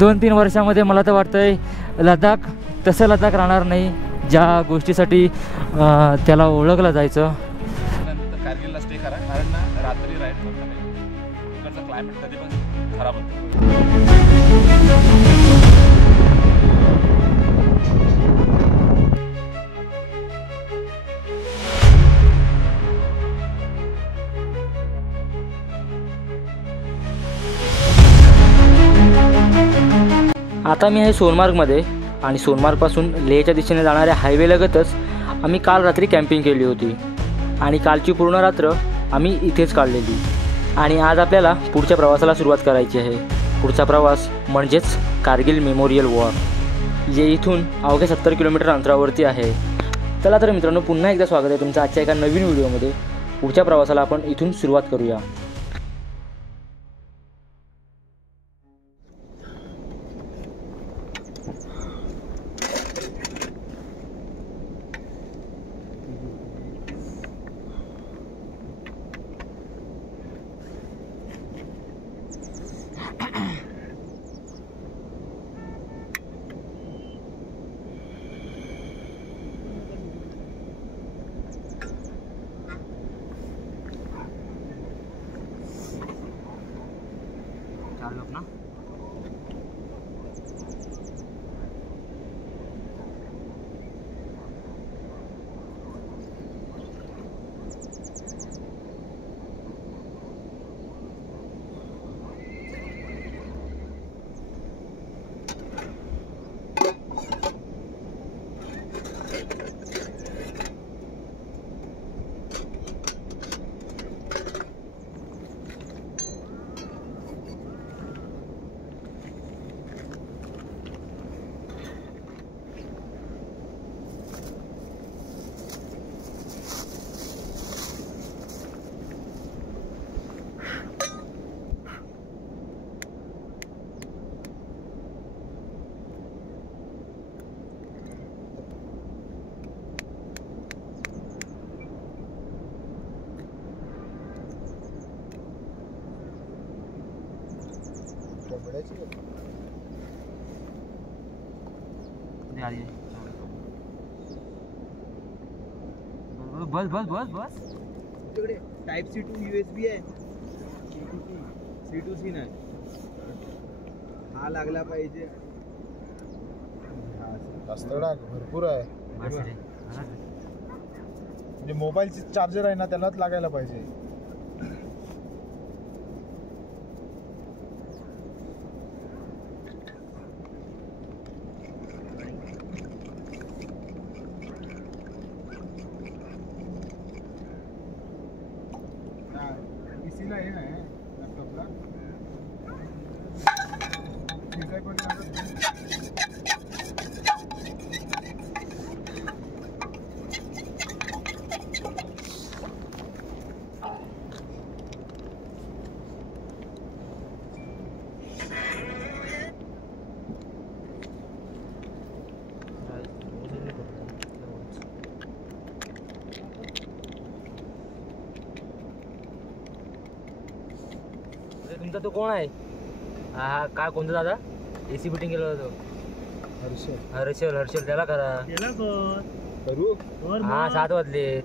2-3 वर्षामध्ये मला तर वाटतंय लडाख तसं लडाख राहणार नाही ज्या गोष्टीसाठी त्याला ओळखलं जायचं. कारगिलला स्टे करा, कारण ना रात्री राईड करता नाही, इकडचं क्लायमेट कधी पण खराब होतं. आता मी आहे सोनमार्गमध्ये आणि सोनमार्गपासून लेहच्या दिशेने जाणाऱ्या हायवेलगतच आम्ही काल रात्री कॅम्पिंग केली होती आणि कालची पूर्ण रात्र आम्ही इथेच काढलेली. आणि आज आपल्याला पुढच्या प्रवासाला सुरुवात करायची आहे. पुढचा प्रवास म्हणजेच कारगिल मेमोरियल वॉर, जे इथून अवघ्या 70 किलोमीटर अंतरावरती आहे. चला तर मित्रांनो, पुन्हा एकदा स्वागत आहे तुमचं आजच्या एका नवीन व्हिडिओमध्ये. पुढच्या प्रवासाला आपण इथून सुरुवात करूया. ना बस बस बस बस तिकडे टाइप सी टू USB आहे, C2C नाही. हा लागला पाहिजे. भरपूर आहे म्हणजे मोबाईलची चार्जर आहे ना, त्यालाच लागायला पाहिजे. तुमचा तो कोण आहे? हा काय कोणता दादा? AC फिटिंग केलं होतं. हर्षल त्याला करा. करू हा 7 वाजले.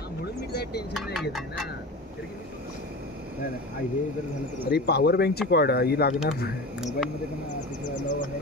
म्हणून मी काय टेन्शन नाही घेत ना. अरे पॉवर बँकची कॉर्ड ही लागणार नाही. मोबाईल मध्ये पण अलाव आहे.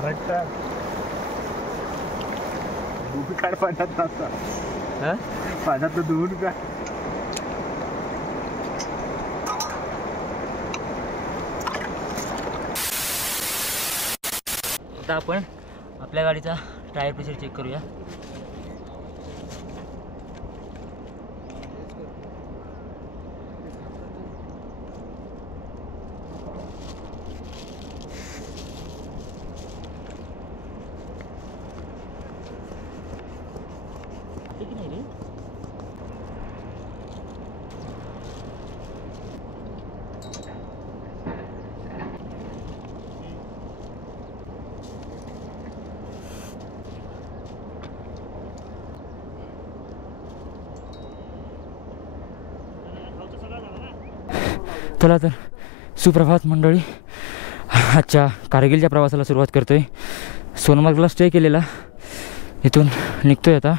खारटता धुवून काढ पाण्यात आता. हां पाण्यात धुवून काढ. आता आपण आपल्या गाडीचा टायर प्रेशर चेक करूया. ठीक नाही रे. चला तर सुप्रभात मंडळी. आजच्या कारगिलच्या प्रवासाला सुरुवात करतोय. सोनमार्गला स्टे केलेला, इथून निघतोय आता.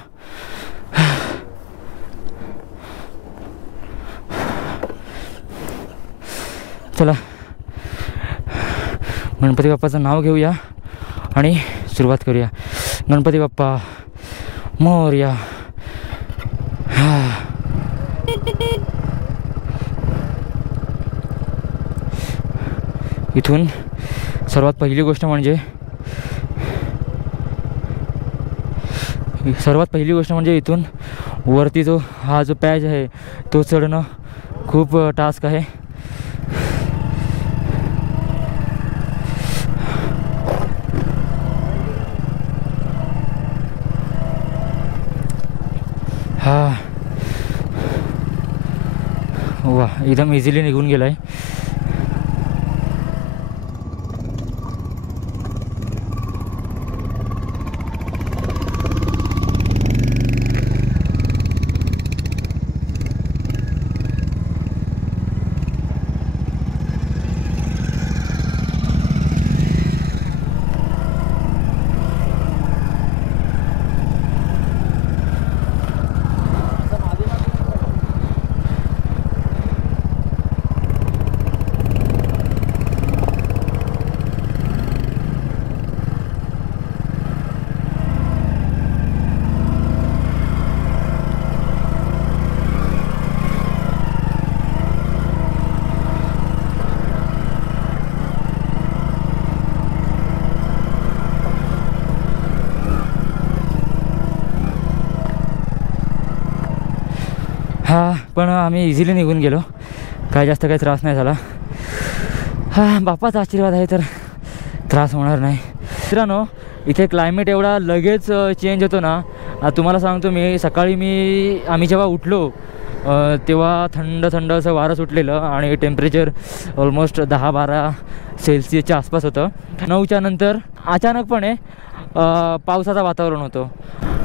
चला गणपती बाप्पाचं नाव घेऊया आणि सुरुवात करूया. गणपती बाप्पा मोरया. इथून सर्वात पहिली गोष्ट म्हणजे इथून वरती हा जो पॅच आहे तो चढणं खूप टास्क आहे. वा एकदम इझिली निघून गेला आहे. पण आम्ही इझिली निघून गेलो, काय जास्त काही त्रास नाही झाला. बाप्पाचा आशीर्वाद आहे तर त्रास होणार नाही. मित्रांनो, इथे क्लायमेट एवढा लगेच चेंज होतो ना. तुम्हाला सांगतो मी, सकाळी आम्ही जेव्हा उठलो तेव्हा थंड थंड असं वारं सुटलेलं आणि टेम्परेचर ऑलमोस्ट 10-12 सेल्सिअसच्या आसपास होतं. 9च्या नंतर अचानकपणे पावसाचं वातावरण होतं.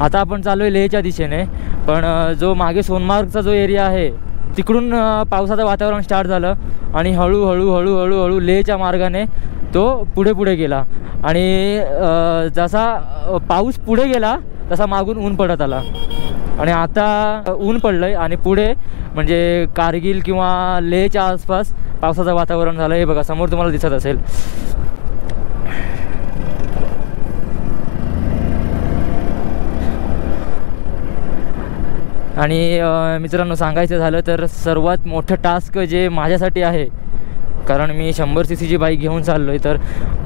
आता आपण चाललो आहे लेहच्या दिशेने, पण जो मागे सोनमार्गचा जो एरिया आहे तिकडून पावसाचं वातावरण स्टार्ट झालं आणि हळूहळू लेहच्या मार्गाने तो पुढे गेला. आणि जसा पाऊस पुढे गेला तसा मागून ऊन पडत आला आणि आता ऊन पडलं आहे आणि पुढे म्हणजे कारगिल किंवा लेहच्या आसपास पावसाचं वातावरण झालं. हे बघा समोर तुम्हाला दिसत असेल. आणि मित्रांनो, सांगायचं झालं तर सर्वात मोठं टास्क जे माझ्यासाठी आहे, कारण मी 100 cc बाईक घेऊन चाललो आहे, तर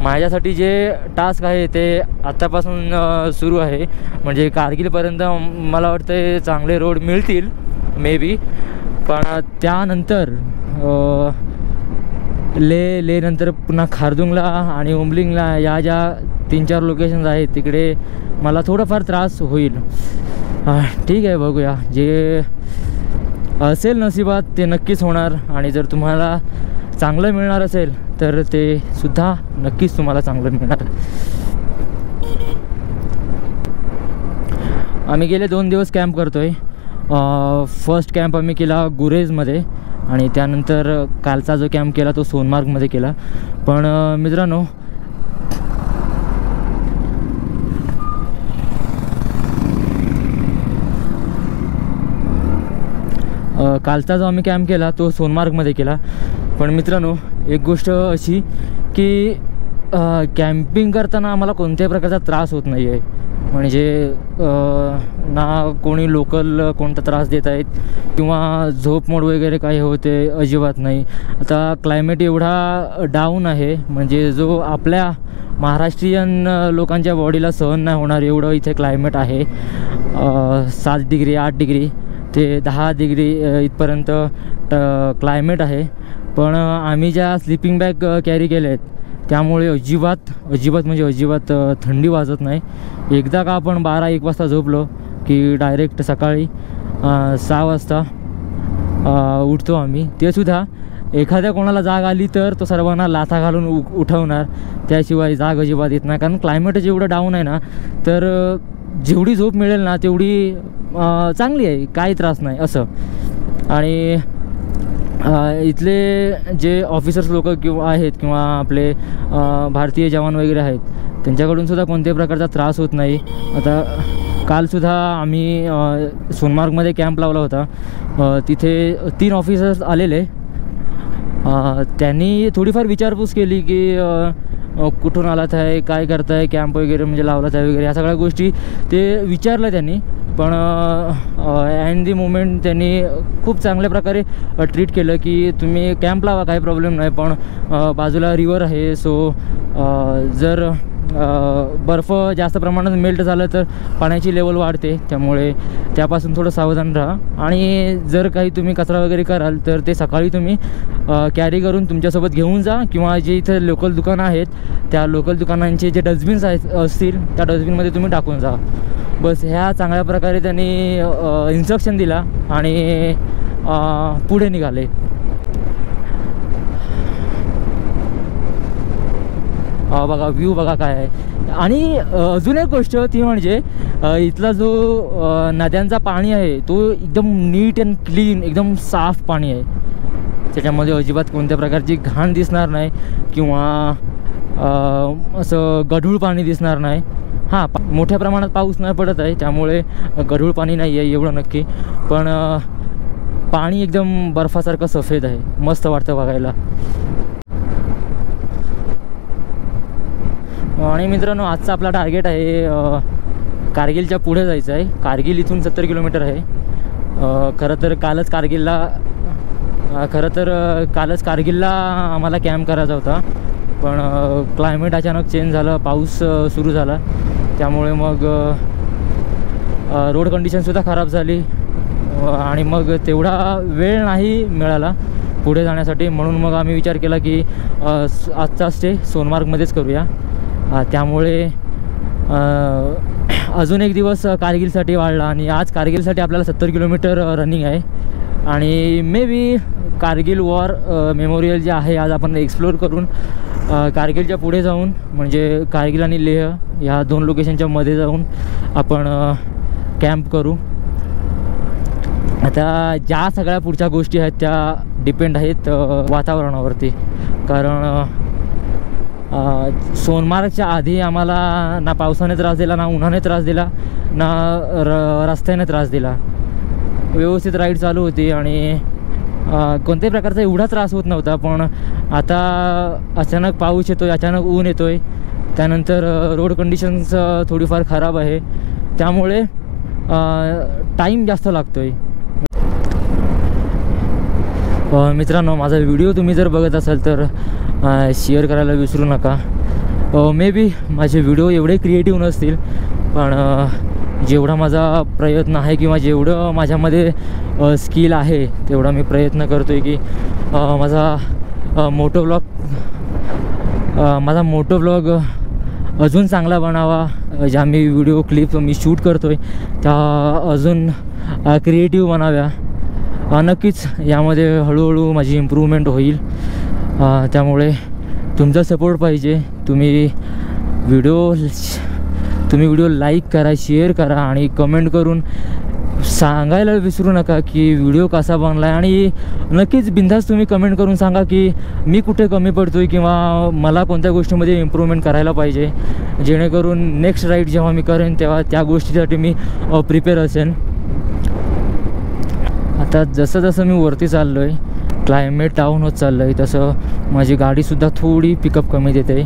माझ्यासाठी जे टास्क आहे ते आत्तापासून सुरू आहे. म्हणजे कारगिलपर्यंत मला वाटतं चांगले रोड मिळतील मे बी, पण त्यानंतर ले नंतर पुन्हा खारदुंगला आणि उमलिंगला या ज्या 3-4 लोकेशन्स आहेत तिकडे मला थोडाफार त्रास होईल. ठीक आहे, बघूया. जे असेल नशिबात ते नक्कीच होणार. आणि जर तुम्हाला चांगलं मिळणार असेल तर ते सुद्धा नक्कीच तुम्हाला चांगलं मिळणार. आम्ही गेले 2 दिवस कॅम्प करतो आहे. फर्स्ट कॅम्प आम्ही केला गुरेजमध्ये आणि त्यानंतर कालचा जो कॅम्प केला तो सोनमार्गमध्ये केला. पण मित्रांनो, कालचा जो आम्ही कॅम्प केला तो सोनमार्गमध्ये केला. पण मित्रांनो, एक गोष्ट अशी की कॅम्पिंग करताना आम्हाला कोणत्याही प्रकारचा त्रास होत नाही आहे. म्हणजे ना कोणी लोकल कोणता त्रास देत आहेत किंवा झोपमोड वगैरे काही होते, अजिबात नाही. आता क्लायमेट एवढा डाऊन आहे, म्हणजे जो आपल्या महाराष्ट्रीयन लोकांच्या बॉडीला सहन नाही होणार एवढं इथे क्लायमेट आहे. 7 डिग्री 8 डिग्री ते 10 डिग्री इथपर्यंत क्लायमेट आहे. पण आम्ही ज्या स्लिपिंग बॅग कॅरी केल्या आहेत त्यामुळे अजिबात म्हणजे अजिबात थंडी वाजत नाही. एकदा का आपण 12-1 वाजता झोपलो की डायरेक्ट सकाळी 6 वाजता उठतो आम्ही. ते सुद्धा एखाद्या कोणाला जाग आली तर तो सर्वांना लाथा घालून उठवणार, त्याशिवाय जाग अजिबात येत नाही. कारण क्लायमेटच एवढं डाऊन आहे ना, तर जेवढी झोप मिळेल ना तेवढी चांगली आहे, काही त्रास नाही असं. आणि इथले जे ऑफिसर्स लोक किंवा आहेत किंवा आपले भारतीय जवान वगैरे आहेत त्यांच्याकडून सुद्धा कोणत्याही प्रकारचा त्रास होत नाही. आता कालसुद्धा आम्ही सोनमार्गमध्ये कॅम्प लावला होता. तिथे 3 ऑफिसर्स आलेले. त्यांनी थोडीफार विचारपूस केली की कुठून आलात आहे, काय करताय, कॅम्प वगैरे म्हणजे लावलात आहे वगैरे, ह्या सगळ्या गोष्टी ते विचारलं त्यांनी. पण ॲट दी मोमेंट त्यांनी खूप चांगल्या प्रकारे ट्रीट केलं की तुम्ही कॅम्प लावा, काही प्रॉब्लेम नाही, पण बाजूला रिवर आहे, सो जर बर्फ जास्त प्रमाणात मेल्ट झालं तर पाण्याची लेवल वाढते, त्यामुळे त्यापासून थोडं सावधान राहा. आणि जर काही तुम्ही कचरा वगैरे कराल तर ते सकाळी तुम्ही कॅरी करून तुमच्यासोबत घेऊन जा, किंवा जे इथं लोकल दुकानं आहेत त्या लोकल दुकानांचे जे डस्टबिन्स असतील त्या डस्टबिनमध्ये तुम्ही टाकून जा. बस ह्या चांगल्या प्रकारे त्यांनी इन्स्ट्रक्शन दिला आणि पुढे निघाले. बघा व्ह्यू बघा काय आहे. आणि अजून एक गोष्ट ती म्हणजे इथला जो नद्यांचा पाणी आहे तो एकदम नीट अँड क्लीन, एकदम साफ पाणी आहे. त्याच्यामध्ये अजिबात कोणत्या प्रकारची घाण दिसणार नाही किंवा असं गढूळ पाणी दिसणार नाही. हां, मोठ्या प्रमाणात पाऊस नाही पडत आहे त्यामुळे गढूळ पाणी नाही आहे एवढं नक्की, पण पाणी एकदम बर्फासारखं सफेद आहे, मस्त वाटतं बघायला. आणि मित्रांनो, आजचा आपला टार्गेट आहे कारगिलच्या पुढे जायचं आहे. कारगिल इथून 70 किलोमीटर आहे. खरं तर कालच कारगिलला आम्हाला कॅम्प करायचा होता, पण क्लायमेट अचानक चेंज झालं, पाऊस सुरू झाला, त्यामुळे मग रोड कंडिशनसुद्धा खराब झाली आणि मग तेवढा वेळ नाही मिळाला पुढे जाण्यासाठी. म्हणून मग आम्ही विचार केला की आजचा स्टे सोनमार्गमध्येच करूया. त्यामुळे अजून एक दिवस कारगिलसाठी वाढला आणि आज कारगिलसाठी आपल्याला 70 किलोमीटर रनिंग आहे. आणि may be Kargil war memorial जे आहे आज आपण एक्सप्लोर करून कारगिलच्या पुढे जाऊन, म्हणजे कारगिल आणि लेह ह्या 2 लोकेशनच्या मध्ये जाऊन आपण कॅम्प करू. आता ज्या सगळ्या पुढच्या गोष्टी आहेत त्या डिपेंड आहेत वातावरणावरती. कारण सोनमार्गच्या आधी आम्हाला ना पावसाने त्रास दिला, ना उन्हाने त्रास दिला, ना रस्त्याने त्रास दिला. व्यवस्थित राईड चालू होती आणि कोणत्याही प्रकारचा एवढा त्रास होत नव्हता. पण आता अचानक पाऊस येतो आहे, अचानक ऊन येतो आहे, त्यानंतर रोड कंडिशन्स थोडीफार खराब आहे, त्यामुळे टाईम जास्त लागतो आहे. मित्रांनो, माझा व्हिडिओ तुम्ही जर बघत असाल तर शेअर करायला विसरू नका. मे बी माझे व्हिडिओ एवढे क्रिएटिव्ह नसतील, पण जेवढा माझा प्रयत्न आहे किंवा जेवढं माझ्यामध्ये स्किल आहे तेवढा मी प्रयत्न करतो आहे की माझा मोटो ब्लॉग अजून चांगला बनावा. ज्या मी व्हिडिओ क्लिप मी शूट करतो आहे त्या अजून क्रिएटिव्ह बनाव्या. नक्कीच यामध्ये हळूहळू माझी इम्प्रूव्हमेंट होईल. त्यामुळे तुमचा सपोर्ट पाहिजे. तुम्ही व्हिडिओ लाईक करा, शेअर करा आणि कमेंट करून सांगायला विसरू नका की व्हिडिओ कसा बनला आहे. आणि नक्कीच बिनधास्त तुम्ही कमेंट करून सांगा की मी कुठे कमी पडतो आहे किंवा मला कोणत्या गोष्टीमध्ये इम्प्रूव्हमेंट करायला पाहिजे, जेणेकरून नेक्स्ट राईड जेव्हा मी करेन तेव्हा त्या गोष्टीसाठी मी प्रिपेअर असेन. आता जसं मी वरती चाललो आहे, क्लायमेट डाऊन होत चाललं आहे, तसं माझी गाडीसुद्धा थोडी पिकअप कमी देते.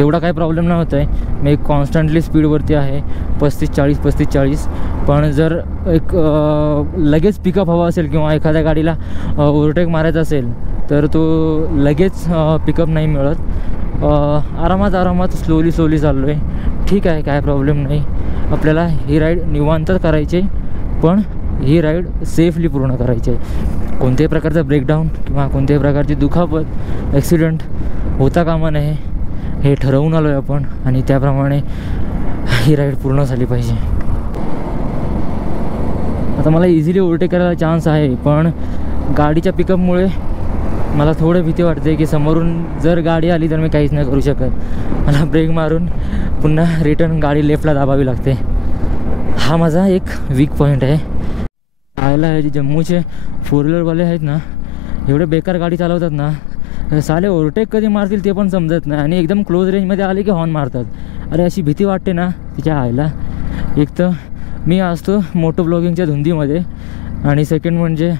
तेवढा काही प्रॉब्लेम नाही होत आहे. मी कॉन्स्टंटली स्पीडवरती आहे 35-40. पण जर एक लगेच पिकअप हवा असेल किंवा एखाद्या गाडीला ओव्हरटेक मारायचा असेल तर तो लगेच पिकअप नाही मिळत. आरामात स्लोली चाललो आहे. ठीक आहे, काय प्रॉब्लेम नाही. आपल्याला ही राईड निवांत करायची, पण ही राईड सेफली पूर्ण करायची आहे. कोणत्याही प्रकारचा ब्रेकडाऊन किंवा कोणत्याही प्रकारची दुखापत ॲक्सिडेंट होता कामा नये हे ठरवून आलो आहे आपण, आणि त्याप्रमाणे ही राईड पूर्ण झाली पाहिजे. आता मला इझिली ओव्हरटेक करायला चान्स आहे, पण गाडीच्या पिकअपमुळे मला थोडं भीती वाटते की समोरून जर गाडी आली तर मी काहीच नाही करू शकत. मला ब्रेक मारून पुन्हा रिटर्न गाडी लेफ्टला दाबावी लागते. हा माझा एक वीक पॉईंट आहे. आयला हे जे जम्मूचे 4 व्हीलरवाले आहेत ना, एवढे बेकार गाडी चालवतात ना, साले ओव्हरटेक कधी मारतील ते पण समजत नाही, आणि एकदम क्लोज रेंजमध्ये आले की हॉर्न मारतात. अरे अशी भीती वाटते ना तिच्या आयला. एक तर मी असतो मोटो ब्लॉगिंगच्या धुंदीमध्ये, आणि सेकंड म्हणजे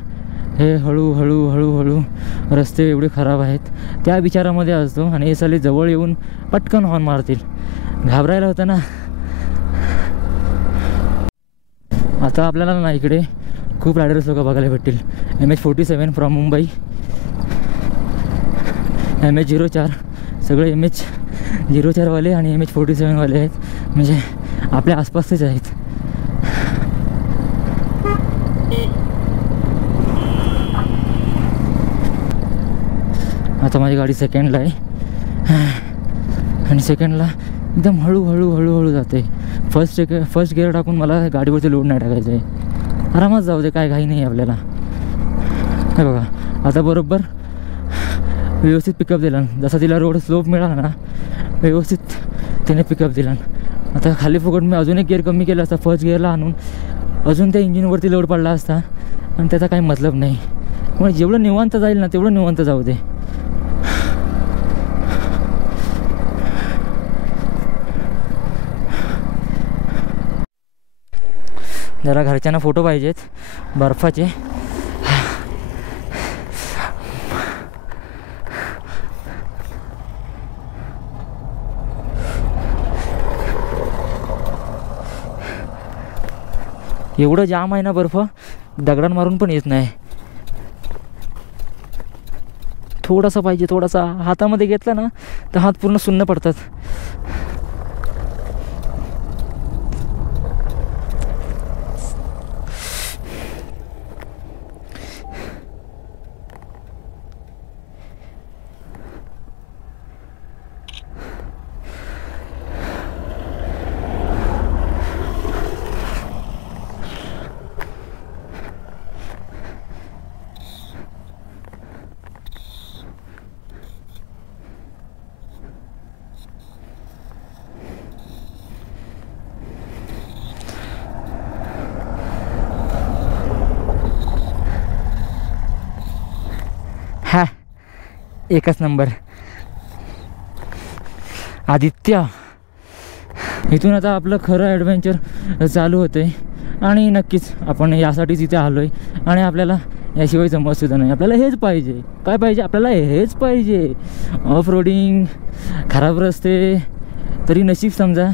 हे हळू रस्ते एवढे खराब आहेत त्या विचारामध्ये असतो, आणि हे साले जवळ येऊन पटकन हॉर्न मारतील. घाबरायला होतं ना. आता आपल्याला ना इकडे खूप रायडर्स लोक बघायला भेटतील. MH47 फ्रॉम मुंबई, MH04, सगळे MH04वाले आणि MH47वाले आहेत, म्हणजे आपल्या आसपासच आहेत. आता माझी गाडी सेकंडला आहे, आणि सेकंडला एकदम हळू जाते. फर्स्ट गिअर टाकून मला गाडीवरती लोड नाही टाकायचं आहे. आरामात जाऊ दे, काय घाई नाही आपल्याला. हे बघा आता बरोबर व्यवस्थित पिकअप दिला. जसा तिला रोड स्लोप मिळाला ना, व्यवस्थित तिने पिकअप दिला. आता खाली फुकट मी अजून एक गिअर कमी केला असता, फर्स्ट गिअरला आणून अजून त्या इंजिनवरती लोड पडला असता, आणि त्याचा काही मतलब नाही. मग जेवढं निवांत जाईल ना तेवढं निवांत जाऊ दे. जरा घरच्यांना फोटो पाहिजेत बर्फाचे. एवढं जाम आहे ना बर्फ, दगडान मारून पण येत नाही. थोडासा पाहिजे, थोडासा हातामध्ये घेतला ना तर हात पूर्ण सुन्न पडतात. हा एकच नंबर आदित्य. इथून आता आपलं खरं ॲडव्हेंचर चालू होतं आहे, आणि नक्कीच आपण यासाठीच इथे आलो आहे, आणि आपल्याला याशिवाय जमतसुद्धा नाही. आपल्याला हेच पाहिजे. काय पाहिजे आपल्याला? हेच पाहिजे. ऑफ रोडिंग, खराब रस्ते, तरी नशीब समजा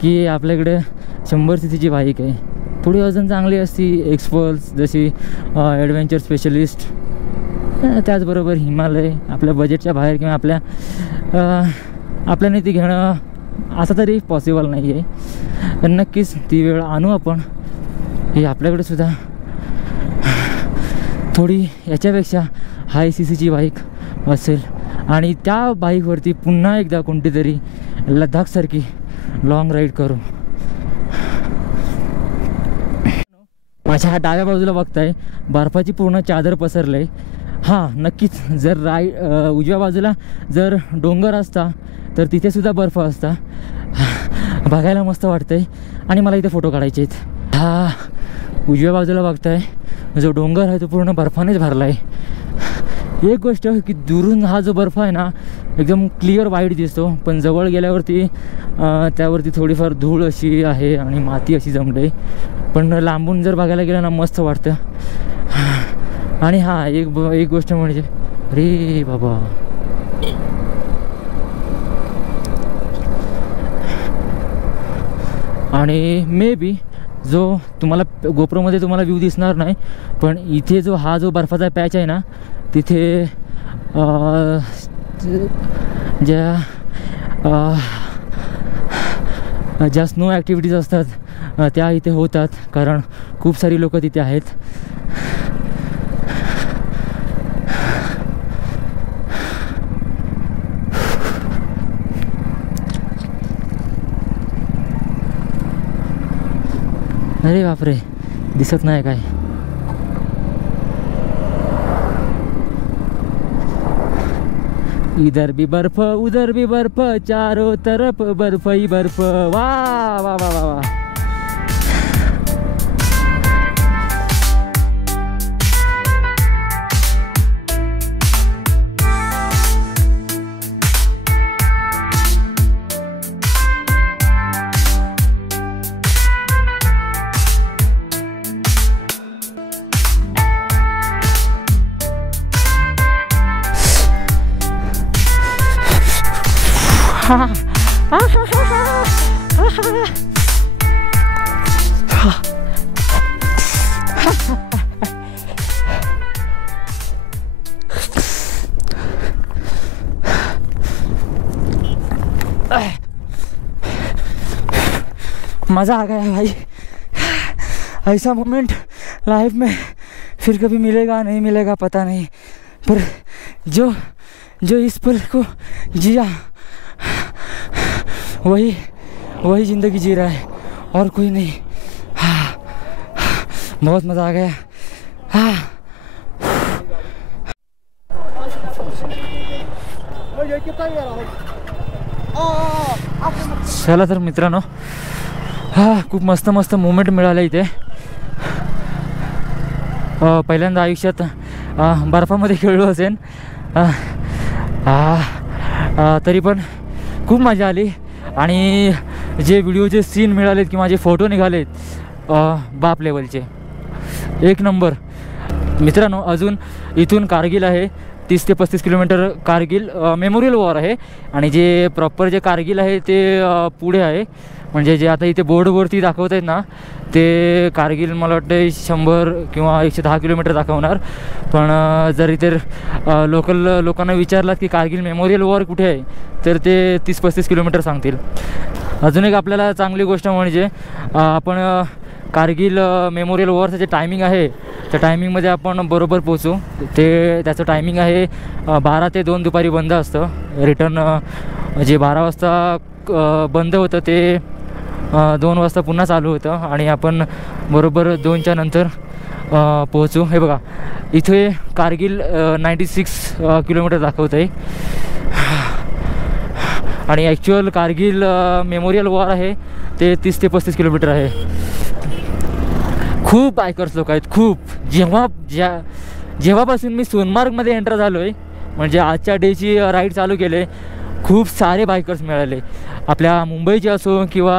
की आपल्याकडे 100 सीसीची बाईक आहे. थोडी अजून चांगली असती एक्सपल्स, जशी ॲडव्हेंचर स्पेशलिस्ट, त्याचबरोबर हिमालय, आपल्या बजेटच्या बाहेर किंवा आपल्याने ती घेणं असं तरी पॉसिबल नाही आहे. पण नक्कीच ती वेळ आणू आपण, ही आपल्याकडे सुद्धा थोडी याच्यापेक्षा हाय सीसीची बाईक असेल, आणि त्या बाईकवरती पुन्हा एकदा कोणतीतरी लडाखसारखी लॉंग राईड करू. माझ्या डाव्या बाजूला बघताय बर्फाची पूर्ण चादर पसरलं आहे. हां नक्कीच, जर उजव्या बाजूला जर डोंगर असता तर तिथे सुद्धा बर्फ असता. बघायला मस्त वाटतं आहे, आणि मला इथे फोटो काढायचे आहेत. हा उजव्या बाजूला बघताय जो डोंगर आहे तो पूर्ण बर्फानेच भरला आहे. एक गोष्ट की दुरून हा जो बर्फ आहे ना एकदम क्लिअर व्हाईट दिसतो, पण जवळ गेल्यावरती त्यावरती थोडीफार धूळ अशी आहे आणि माती अशी जमली आहे. पण लांबून जर बघायला गेलं ना मस्त वाटतं. आणि हां एक गोष्ट म्हणजे, अरे बाबा आणि मे बी जो तुम्हाला गोप्रोमध्ये तुम्हाला व्ह्यू दिसणार नाही, पण इथे जो हा जो बर्फाचा पॅच आहे ना, तिथे ज्या स्नो ॲक्टिव्हिटीज असतात त्या इथे होतात, कारण खूप सारी लोक तिथे आहेत. अरे बापरे, दिसत नाही काय. इधर भी बर्फ उधर भी बर्फ, चारों तरफ बर्फ ही बर्फ. वाह वाह वाह वाह वाह. मज़ा आ गया भाई. ऐसा मोमेंट लाइफ में फिर कभी मिलेगा नहीं मिलेगा पता नहीं, पर जो इस पल को जिया वही ज़िंदगी जी रहा है और कोई नहीं. बहुत मज़ा आ गया. चला तर मित्रांनो, खूप मस्त मस्त मोमेंट मिळाले इथे. पहिल्यांदा आयुष्यात बर्फामध्ये खेळलो असेल, तरी पण खूप मजा आली. आणि जे व्हिडिओचे सीन मिळालेत किंवा जे फोटो निघालेत बाप लेवलचे, एक नंबर. मित्रांनो, अजून इथून कारगिल आहे 30 ते 35 किलोमीटर. कारगिल मेमोरियल वॉर आहे, आणि जे प्रॉपर जे कारगिल आहे ते पुढे आहे. म्हणजे जे आता इथे बोर्डवरती दाखवत आहेत ना, ते कारगिल मला वाटतं 100 किंवा 110 किलोमीटर दाखवणार. पण जर इथे लोकल लोकांना विचारलात की कारगिल मेमोरियल वॉर कुठे आहे, तर ते 30-35 किलोमीटर सांगतील. अजून एक आपल्याला चांगली गोष्ट म्हणजे आपण कारगिल मेमोरियल वॉरचं जे टायमिंग आहे त्या टायमिंगमध्ये आपण बरोबर पोचू. त्याचं टायमिंग आहे 12 ते 2 दुपारी बंद असतं. रिटर्न जे 12 वाजता बंद होतं ते 2 वाजता पुन्हा चालू होतं, आणि आपण बरोबर 2च्या नंतर पोहोचू. हे बघा, इथे कारगिल 96 किलोमीटर दाखवत आहे, आणि ॲक्च्युअल कारगिल मेमोरियल वॉर आहे ते 30 ते 35 किलोमीटर आहे. खूप बायकर्स लोक आहेत, खूप. जेव्हापासून मी सोनमार्गमध्ये एंटर झालो आहे, म्हणजे आजच्या डेची राईड चालू केले, खूप सारे बायकर्स मिळाले. आपल्या मुंबईचे असो किंवा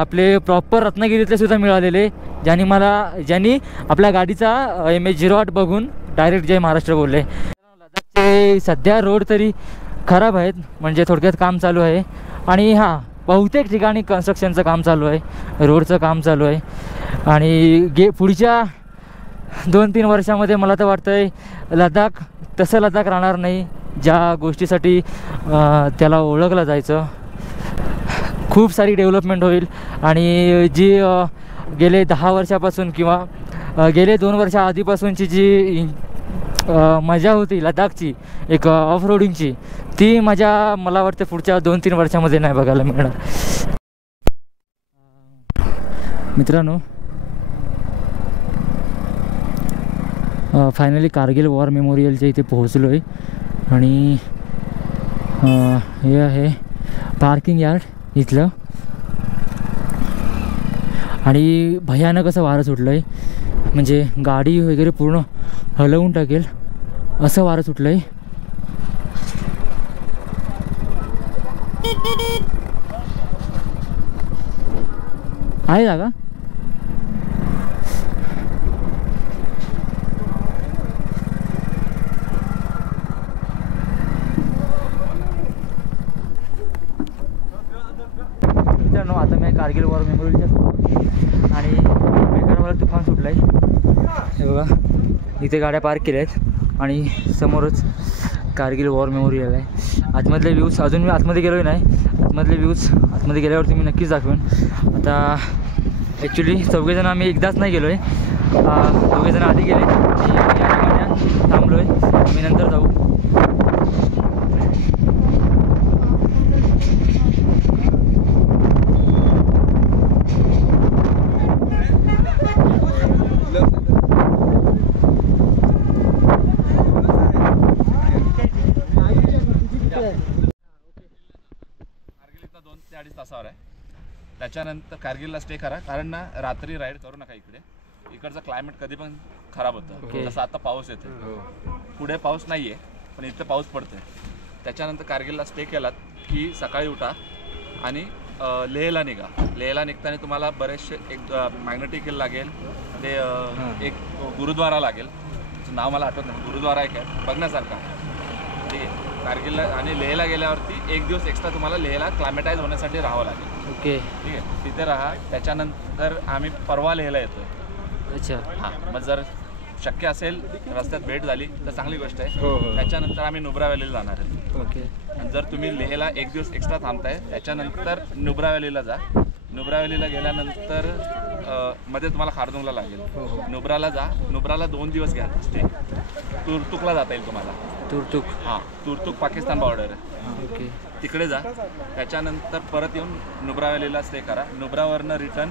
आपले प्रॉपर रत्नागिरीतले सुद्धा मिळालेले, ज्यांनी आपल्या गाडीचा MH08 बघून डायरेक्ट जय महाराष्ट्र बोलले. लडाखचे सध्या रोड तरी खराब आहेत, म्हणजे थोडक्यात काम चालू आहे. आणि बहुतेक ठिकाणी कन्स्ट्रक्शनचं काम चालू आहे, रोडचं काम चालू आहे. आणि पुढच्या 2-3 वर्षामध्ये मला तर वाटतं आहे लडाख तसं लडाख राहणार नाही ज्या गोष्टीसाठी त्याला ओळखलं जायचं. खूप सारी डेव्हलपमेंट होईल, आणि जी गेले 10 वर्षापासून किंवा गेले 2 वर्षा आधीपासूनची जी मजा होती लडाखची, एक ऑफ रोडिंगची, ती मजा मला वाटतं पुढच्या 2-3 वर्षामध्ये नाही बघायला मिळणार. मित्रांनो, फायनली कारगिल वॉर मेमोरियलच्या इथे पोहोचलो आहे, आणि हे आहे पार्किंग यार्ड इथलं. आणि भयानक असं वारं सुटलं आहे, म्हणजे गाडी वगैरे पूर्ण हलवून टाकेल असं वारं सुटलं आहे. आहे जागा? मित्रांनो, आता मी कारगिल वॉर मेमोरियलच्या समोर आणि बेकार मला तुफान सुटलं आहे. हे बघा, इथे गाड्या पार्क केल्या आहेत आणि समोरच कारगिल वॉर मेमोरियल आहे. आतमधले व्ह्यूज, अजून मी आतमध्ये गेलो नाही, आतमधले व्ह्यूज आतमध्ये गेल्यावरती मी नक्कीच दाखवेन. आता ॲक्च्युली चौघेजण आम्ही एकदाच नाही गेलो आहे, दोघेजण आधी गेले आणि या ठिकाणी थांबलो आहे. आम्ही नंतर जाऊ. तासावर आहे. त्याच्यानंतर कारगिलला स्टे करा, कारण ना रात्री राईड करू नका. इकडचं क्लायमेट कधी पण खराब होतं. जसं आता पाऊस येतो, पुढे पाऊस नाही आहे पण इथं पाऊस पडतोय. त्याच्यानंतर कारगिलला स्टे केलात की सकाळी उठा आणि लेहला निघा. लेहला निघताना तुम्हाला बरेचसे एक मॅग्नेटिक हिल लागेल, ते एक गुरुद्वारा लागेल, नाव मला आठवत नाही, गुरुद्वारा एक आहे बघण्यासारखा. ठीक आहे. कारगिलला आणि लेहला गेल्यावरती एक दिवस एक्स्ट्रा तुम्हाला लेहला क्लायमेटाईज होण्यासाठी राहावं लागेल. ओके, ठीक आहे. तिथे राहा. त्याच्यानंतर आम्ही परवा लेहला येतोय. अच्छा. हां, मग जर शक्य असेल रस्त्यात भेट झाली तर चांगली गोष्ट आहे. त्याच्यानंतर आम्ही नुब्रा व्हॅलीला जाणार आहे. ओके. आणि जर तुम्ही लेहला एक दिवस एक्स्ट्रा थांबताय त्याच्यानंतर नुब्रा व्हॅलीला जा. नुब्रा व्हॅलीला गेल्यानंतर मध्ये तुम्हाला खारदुंगला लागेल. नुब्राला जा. नुब्राला 2 दिवस घ्या स्टे. तुर्तुकला जाता येईल तुम्हाला. तुर्तुक? हां, तुर्तुक पाकिस्तान बॉर्डर आहे. ओके. तिकडे जा. त्याच्यानंतर परत येऊन नुब्रा व्हॅलीला स्टे करा. नुब्रावरनं रिटर्न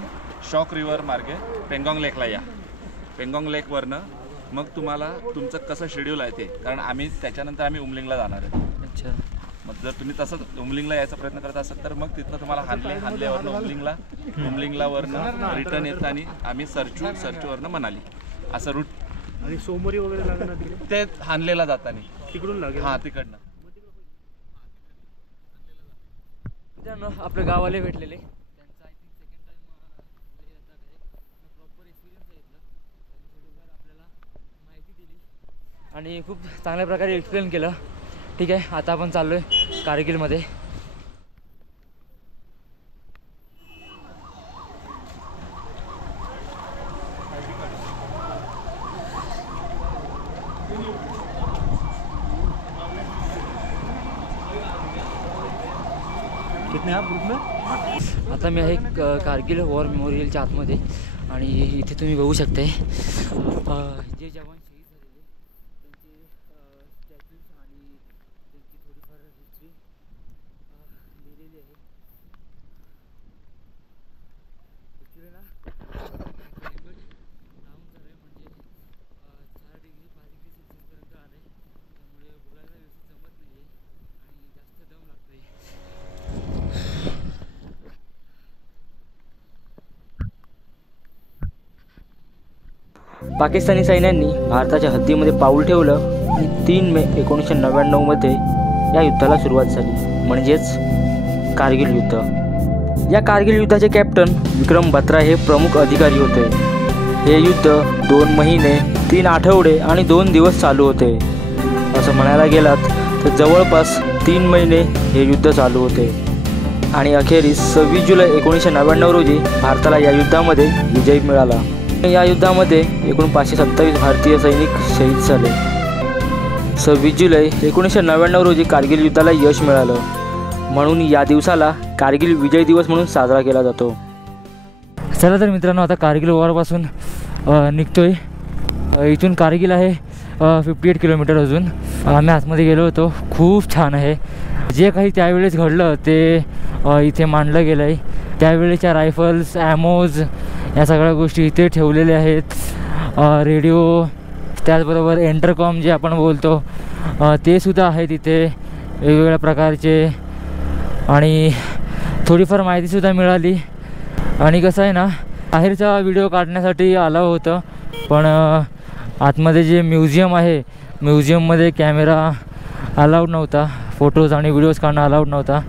शॉक रिव्हर मार्गे पेंगॉंग लेकला या. पेंगॉंग लेकवरनं मग तुम्हाला तुमचं कसं शेड्यूल आहे ते, कारण आम्ही त्याच्यानंतर आम्ही उमलिंगला जाणार आहे. अच्छा. मग जर तुम्ही तसंच उमलिंगला यायचा प्रयत्न करत असाल तर मग तिथनं तुम्हाला हानलेवरनं उमलिंगलावरनं रिटर्न येताना आम्ही सरचूवरनं मनाली असं रूट. आणि सोमवारी वगैरे लागणार तिकडे ते हानलेला जाताना तिकडून लागेल. हां, तिकडनं. मित्रांनो, आपले गाववाले भेटलेले, त्यांचा आय थिंक सेकंड टाइम येतात आहे. प्रॉपर एक्सपिरियन्स आहे इथला. त्यांनी थोडीफार आपल्याला माहिती दिली आणि खूप चांगल्या प्रकारे एक्सप्लेन केलं. ठीक आहे, आता आपण चाललो आहे कारगिलमध्ये. कितने आप ग्रुप में? आता मी आहे कारगिल वॉर मेमोरियलच्या आतमध्ये आणि इथे तुम्ही बघू शकताय जे जवान शहीद झालेले त्यांचे स्टॅच्यूज आणि त्यांची थोडीफार हिस्ट्री लिहिलेली आहे. ॲक्च्युली ना क्लायमेट डाऊन झालं आहे, म्हणजे 4 डिग्री 5 डिग्री सेल्सिअसपर्यंत आलं आहे. त्यामुळे बोलायला व्यवस्थित जमत नाही आहे आणि जास्त दम लागतो आहे. पाकिस्तानी सैन्यांनी भारताच्या हद्दीमध्ये पाऊल ठेवलं आणि 3 मे 1999 मध्ये या युद्धाला सुरुवात झाली, म्हणजेच कारगिल युद्ध. या कारगिल युद्धाचे कॅप्टन विक्रम बत्रा हे प्रमुख अधिकारी होते. हे युद्ध 2 महिने 3 आठवडे आणि 2 दिवस चालू होते. असं म्हणायला गेलात तर जवळपास 3 महिने हे युद्ध चालू होते आणि अखेरीस 26 जुलै 1999 रोजी भारताला या युद्धामध्ये विजय मिळाला. या युद्धामध्ये एकूण 527 भारतीय सैनिक शहीद झाले. 26 जुलै 1999 रोजी कारगिल युद्धाला यश मिळालं, म्हणून या दिवसाला कारगिल विजय दिवस म्हणून साजरा केला जातो. चला तर मित्रांनो, आता कारगिल वॉरपासून निघतोय. इथून कारगिल आहे 58 किलोमीटर. अजून आम्ही आतमध्ये गेलो होतो. खूप छान आहे. जे काही त्यावेळेस घडलं ते इथे मांडलं गेलं आहे. त्यावेळेच्या रायफल्स, ॲमोज या सगळ्या गोष्टी इथे ठेवलेल्या आहेत. रेडिओ, त्याचबरोबर इंटरकॉम जे आपण बोलतो ते सुद्धा आहेत इथे वेगवेगळ्या प्रकारचे. आणि थोडीफार माहितीसुद्धा मिळाली. आणि कसं आहे ना, बाहेरचा व्हिडिओ काढण्यासाठी अलाव होतं, पण आतमध्ये जे म्युझियम आहे, म्युझियममध्ये कॅमेरा अलाउड नव्हता. फोटोज आणि व्हिडिओज काढणं अलाउड नव्हता.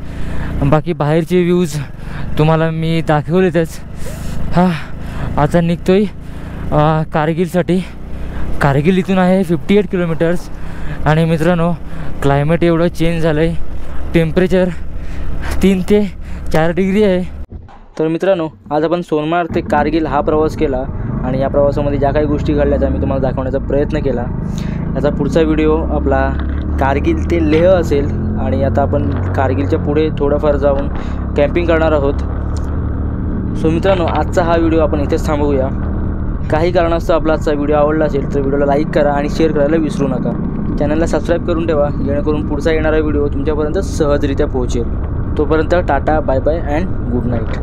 बाकी बाहेरचे व्ह्यूज तुम्हाला मी दाखवलेतच. आता निघतो आहे कारगिलसाठी. कारगिल इथून आहे 58 किलोमीटर्स. आणि मित्रांनो, क्लायमेट एवढं चेंज झालं आहे. टेम्परेचर 3 ते 4 डिग्री आहे. तर मित्रांनो, आज आपण सोनमार्ग ते कारगिल हा प्रवास केला आणि या प्रवासामध्ये ज्या काही गोष्टी घडल्या त्या मी तुम्हाला दाखवण्याचा प्रयत्न केला. याचा पुढचा व्हिडिओ आपला कारगिल ते लेह असेल आणि आता आपण कारगिलच्या पुढे थोडंफार जाऊन कॅम्पिंग करणार आहोत. सो मित्रांनो, आजचा हा व्हिडिओ आपण इथेच थांबवूया. काही कारणास्तव आपला आजचा व्हिडिओ आवडला असेल तर व्हिडिओला लाईक करा आणि शेअर करायला विसरू नका. चॅनलला सबस्क्राईब करून ठेवा जेणेकरून पुढचा येणारा व्हिडिओ तुमच्यापर्यंत सहजरित्या पोहोचेल. तोपर्यंत tata, bye bye and good night.